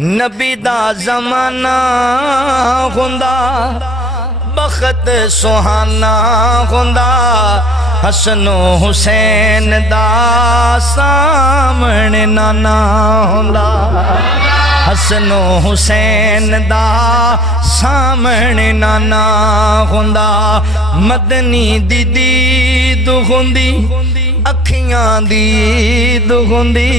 نبی دا زمانہ ہوندا بخت سہانا ہوندا حسن و حسین دا سامنے نانا ہوندا حسن و حسین دا سامنے نانا ہوندا مدنی دی دید ہوندی اکھیاں دی عید ہوندی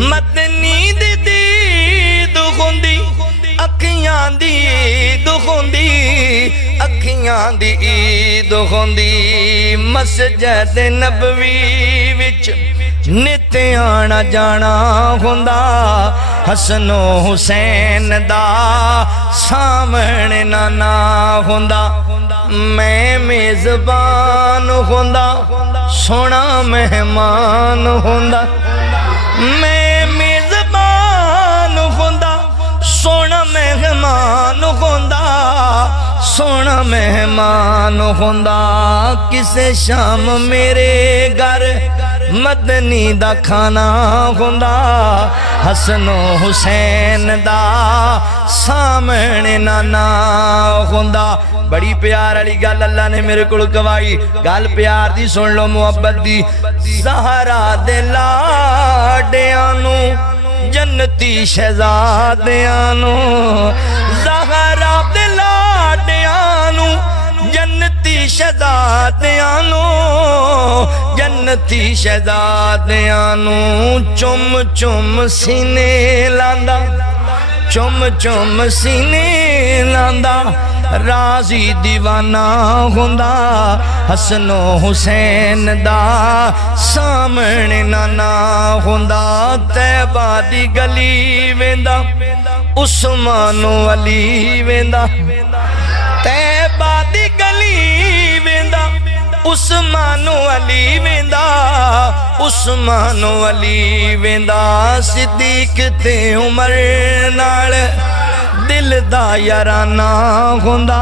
مدنی دی دید ہوندی اکھیاں دی عید ہوندی اکھیاں دی عید ہوندی مسجد نبوی وچ نت آنا جانا ہوندا حسن و حسین دا سامنے نانا ہوندا میں میزبان ہوندا سونا مہمان ہوندا میں میزبان ہوندا سونا مہمان ہوندا سونا مہمان ہوندا کسے شام میرے گھر مدنی دا کھانا ہوندا حسن و حسین دا سامنے نانا ہوندا بڑی پیار علی گل اللہ نے میرے کول گوائی گل پیار دی سن لو محبت دی زہرا دے لاڈیاں نو جنتی شہزادیاں نو زہرا دے لاڈیاں نو جنتی شہزادیاں نو جنتی شہزادیاں نو چم چم سینے لاندا چم چم سینے لاندا راضی دیوانہ ہوندا حسن و حسین دا سامنے نانا ہوندا طیبہ دی گلی ویندا عثمان و علی ویندا طیبہ دی گلی ویندا عثمان و علی ویندا عثمان و علی ویندا صدیق تے عمر نال دل دا یارانہ ہوندا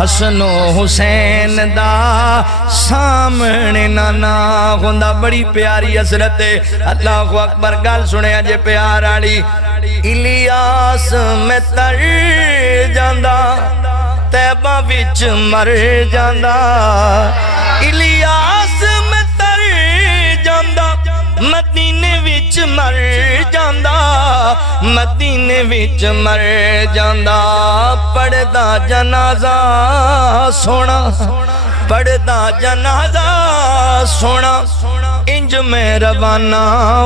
حسن و حسین دا سامنے نانا ہوندا بڑی پیاری حضرت اللہ اکبر گل سنے جے پیار آلی الیاس میں تر جاندا طیبہ وچ مر جاندا الیاس میں تر جاندا مدینے وچ مر جاندا مدینے وچ مر جاندا پڑھدا جنازہ سونا پڑھدا جنازہ سونا انج میں روانہ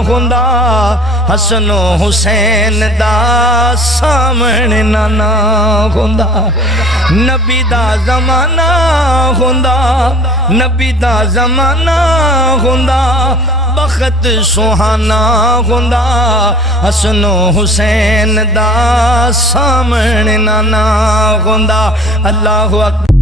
ہوندا حسن و حسین دا سامنے نانا ہوندا نبی دا زمانہ ہوندا نبی دا زمانہ ہوندا بخت سہانا ہوندا حسن و حسین دا سامنے نانا ہوندا اللہ اکبر